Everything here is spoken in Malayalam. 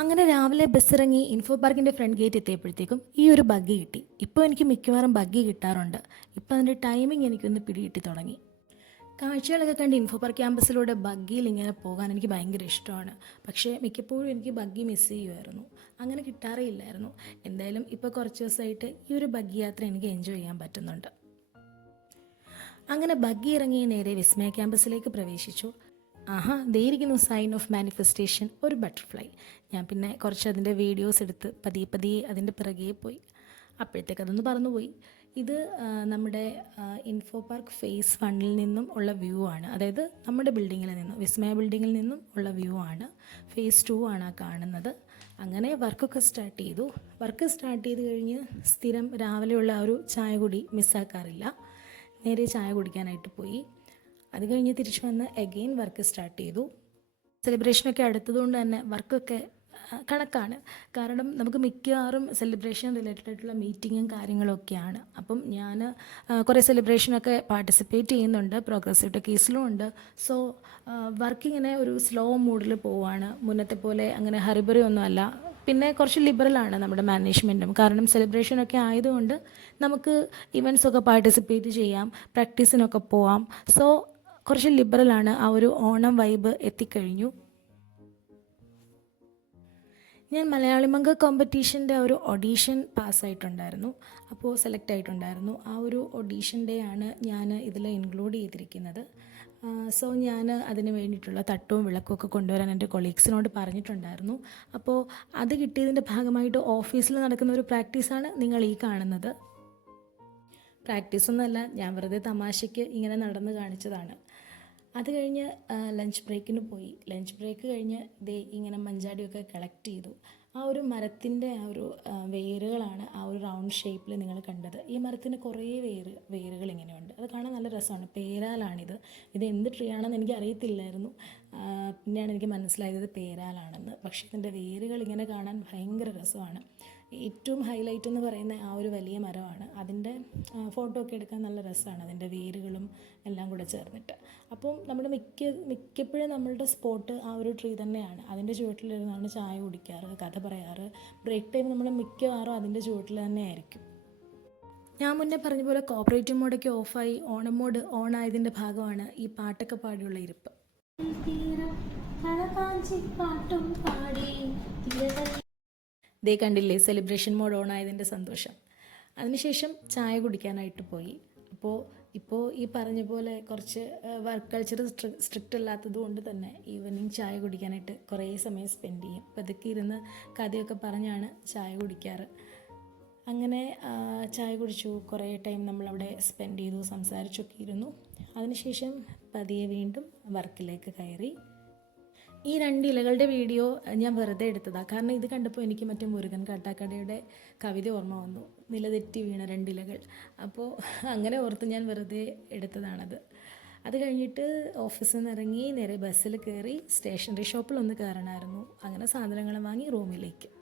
അങ്ങനെ രാവിലെ ബസ്സിറങ്ങി ഇൻഫോ പാർക്കിൻ്റെ ഫ്രണ്ട് ഗേറ്റ് എത്തിയപ്പോഴത്തേക്കും ഈ ഒരു ബഗ്ഗി കിട്ടി. ഇപ്പോൾ എനിക്ക് മിക്കവാറും ബഗ്ഗി കിട്ടാറുണ്ട്. ഇപ്പോൾ അതിൻ്റെ ടൈമിംഗ് എനിക്കൊന്ന് പിടികിട്ടി തുടങ്ങി. കാഴ്ചകളൊക്കെ കണ്ട് ഇൻഫോ പാർക്ക് ക്യാമ്പസിലൂടെ ബഗ്ഗിയിൽ ഇങ്ങനെ പോകാൻ എനിക്ക് ഭയങ്കര ഇഷ്ടമാണ്. പക്ഷേ മിക്കപ്പോഴും എനിക്ക് ബഗ്ഗി മിസ് ചെയ്യുമായിരുന്നു. അങ്ങനെ കിട്ടാറേ ഇല്ലായിരുന്നു. എന്തായാലും ഇപ്പോൾ കുറച്ച് ദിവസമായിട്ട് ഈ ഒരു ബഗ്ഗി യാത്ര എനിക്ക് എൻജോയ് ചെയ്യാൻ പറ്റുന്നുണ്ട്. അങ്ങനെ ബഗ്ഗി ഇറങ്ങി നേരെ വിസ്മയ ക്യാമ്പസിലേക്ക് പ്രവേശിച്ചു. ആഹാ, ദേ സൈൻ ഓഫ് മാനിഫെസ്റ്റേഷൻ, ഒരു ബട്ടർഫ്ലൈ. ഞാൻ പിന്നെ കുറച്ച് അതിൻ്റെ വീഡിയോസ് എടുത്ത് പതിയെ പതിയെ അതിൻ്റെ പിറകെ പോയി. അപ്പോഴത്തേക്ക് അതൊന്ന് പറന്നുപോയി. ഇത് നമ്മുടെ ഇൻഫോ പാർക്ക് ഫേസ് 1 നിന്നും ഉള്ള വ്യൂ ആണ്. അതായത് നമ്മുടെ ബിൽഡിങ്ങിൽ നിന്നും, വിസ്മയ ബിൽഡിങ്ങിൽ നിന്നും ഉള്ള വ്യൂ ആണ്. ഫേസ് 2 ആണ് ആ കാണുന്നത്. അങ്ങനെ വർക്കൊക്കെ സ്റ്റാർട്ട് ചെയ്തു. വർക്ക് സ്റ്റാർട്ട് ചെയ്ത് കഴിഞ്ഞ് സ്ഥിരം രാവിലെയുള്ള ആ ഒരു ചായ കുടി മിസ്സാക്കാറില്ല. നേരെ ചായ കുടിക്കാനായിട്ട് പോയി. അത് കഴിഞ്ഞ് തിരിച്ചു വന്ന് എഗെയിൻ വർക്ക് സ്റ്റാർട്ട് ചെയ്തു. സെലിബ്രേഷനൊക്കെ അടുത്തതുകൊണ്ട് തന്നെ വർക്കൊക്കെ കണക്കാണ്. കാരണം നമുക്ക് മിക്കവാറും സെലിബ്രേഷൻ റിലേറ്റഡ് ആയിട്ടുള്ള മീറ്റിങ്ങും കാര്യങ്ങളൊക്കെയാണ്. അപ്പം ഞാൻ കുറേ സെലിബ്രേഷനൊക്കെ പാർട്ടിസിപ്പേറ്റ് ചെയ്യുന്നുണ്ട്. പ്രോഗ്രസീവ് ടെക്കീസിലും ഉണ്ട്. സോ വർക്കിങ്ങനെ ഒരു സ്ലോ മൂഡിൽ പോവുകയാണ്. മുന്നത്തെ പോലെ അങ്ങനെ ഹറിബറി ഒന്നുമല്ല. പിന്നെ കുറച്ച് ലിബറലാണ് നമ്മുടെ മാനേജ്മെൻറ്റും. കാരണം സെലിബ്രേഷനൊക്കെ ആയതുകൊണ്ട് നമുക്ക് ഇവൻറ്റ്സൊക്കെ പാർട്ടിസിപ്പേറ്റ് ചെയ്യാം, പ്രാക്ടീസിനൊക്കെ പോവാം. സോ കുറച്ച് ലിബറലാണ്. ആ ഒരു ഓണം വൈബ് എത്തിക്കഴിഞ്ഞു. ഞാൻ മലയാളിമംഗ കോമ്പറ്റീഷൻ്റെ ഒരു ഓഡീഷൻ പാസ്സായിട്ടുണ്ടായിരുന്നു. അപ്പോൾ സെലക്ട് ആയിട്ടുണ്ടായിരുന്നു. ആ ഒരു ഓഡീഷൻ ഡേ ആണ് ഞാൻ ഇതിൽ ഇൻക്ലൂഡ് ചെയ്തിരിക്കുന്നത്. സോ ഞാൻ അതിന് വേണ്ടിയിട്ടുള്ള തട്ടവും വിളക്കുമൊക്കെ കൊണ്ടുവരാൻ എൻ്റെ കൊളീഗ്സിനോട് പറഞ്ഞിട്ടുണ്ടായിരുന്നു. അപ്പോൾ അത് കിട്ടിയതിൻ്റെ ഭാഗമായിട്ട് ഓഫീസിൽ നടക്കുന്ന ഒരു പ്രാക്ടീസാണ് നിങ്ങൾ ഈ കാണുന്നത്. പ്രാക്ടീസൊന്നുമല്ല, ഞാൻ വെറുതെ തമാശയ്ക്ക് ഇങ്ങനെ നടന്ന് കാണിച്ചതാണ്. അത് കഴിഞ്ഞ് ലഞ്ച് ബ്രേക്കിന് പോയി. ലഞ്ച് ബ്രേക്ക് കഴിഞ്ഞ് ദേ ഇങ്ങനെ മഞ്ചാടിയൊക്കെ കളക്ട് ചെയ്തു. ആ ഒരു മരത്തിൻ്റെ ആ ഒരു വേരുകളാണ് ആ ഒരു റൗണ്ട് ഷേപ്പിൽ നിങ്ങൾ കണ്ടത്. ഈ മരത്തിന് കുറേ വേരുകൾ ഇങ്ങനെയുണ്ട്. അത് കാണാൻ നല്ല രസമാണ്. പേരാലാണിത്. ഇത് എന്ത് ട്രീ ആണെന്ന് എനിക്ക് അറിയത്തില്ലായിരുന്നു. പിന്നെയാണ് എനിക്ക് മനസ്സിലായത് പേരാലാണെന്ന്. പക്ഷേ ഇതിൻ്റെ വേരുകൾ ഇങ്ങനെ കാണാൻ ഭയങ്കര രസമാണ്. ഏറ്റവും ഹൈലൈറ്റ് എന്ന് പറയുന്ന ആ ഒരു വലിയ മരമാണ്. അതിൻ്റെ ഫോട്ടോ ഒക്കെ എടുക്കാൻ നല്ല രസമാണ്, അതിൻ്റെ വേരുകളും എല്ലാം കൂടെ ചേർന്നിട്ട്. അപ്പം നമ്മുടെ മിക്കപ്പോഴും നമ്മളുടെ സ്പോട്ട് ആ ഒരു ട്രീ തന്നെയാണ്. അതിൻ്റെ ചുവട്ടിലിരുന്നാണ് ചായ കുടിക്കാറ്, കഥ പറയാറ്. ബ്രേക്ക് ടൈം നമ്മൾ മിക്കവാറും അതിൻ്റെ ചുവട്ടിൽ തന്നെ ആയിരിക്കും. ഞാൻ മുന്നേ പറഞ്ഞ പോലെ കോപ്പറേറ്റീവ് മോഡൊക്കെ ഓഫായി ഓണം മോഡ് ഓൺ ആയതിൻ്റെ ഭാഗമാണ് ഈ പാട്ടൊക്കെ പാടിയുള്ള ഇരിപ്പ്. ദേ കണ്ടില്ലേ, സെലിബ്രേഷൻ മോഡ് ഓൺ ആയതിൻ്റെ സന്തോഷം. അതിനുശേഷം ചായ കുടിക്കാനായിട്ട് പോയി. ഇപ്പോൾ ഈ പറഞ്ഞ പോലെ കുറച്ച് വർക്ക് കൾച്ചർ സ്ട്രിക്റ്റ് അല്ലാത്തത് കൊണ്ട് തന്നെ ഈവനിങ് ചായ കുടിക്കാനായിട്ട് കുറേ സമയം സ്പെൻഡ് ചെയ്യും. പതുക്കെ ഇരുന്ന് കഥയൊക്കെ പറഞ്ഞാണ് ചായ കുടിക്കാറ്. അങ്ങനെ ചായ കുടിച്ചു, കുറേ ടൈം നമ്മളവിടെ സ്പെൻഡ് ചെയ്തു, സംസാരിച്ചൊക്കെ ഇരുന്നു. അതിനുശേഷം പതിയെ വീണ്ടും വർക്കിലേക്ക് കയറി. ഈ 2 ഇലകളുടെ വീഡിയോ ഞാൻ വെറുതെ എടുത്തതാണ്. കാരണം ഇത് കണ്ടപ്പോൾ എനിക്ക് മറ്റേ മുരുകൻ കാട്ടാക്കടയുടെ കവിത ഓർമ്മ വന്നു, നിലതെറ്റി വീണ 2 ഇലകൾ. അപ്പോൾ അങ്ങനെ ഓർത്ത് ഞാൻ വെറുതെ എടുത്തതാണത്. അത് കഴിഞ്ഞിട്ട് ഓഫീസിൽ നിന്ന് ഇറങ്ങി നേരെ ബസ്സിൽ കയറി സ്റ്റേഷനറി ഷോപ്പിൽ ഒന്ന് കയറണമായിരുന്നു. അങ്ങനെ സാധനങ്ങൾ വാങ്ങി റൂമിലേക്ക്.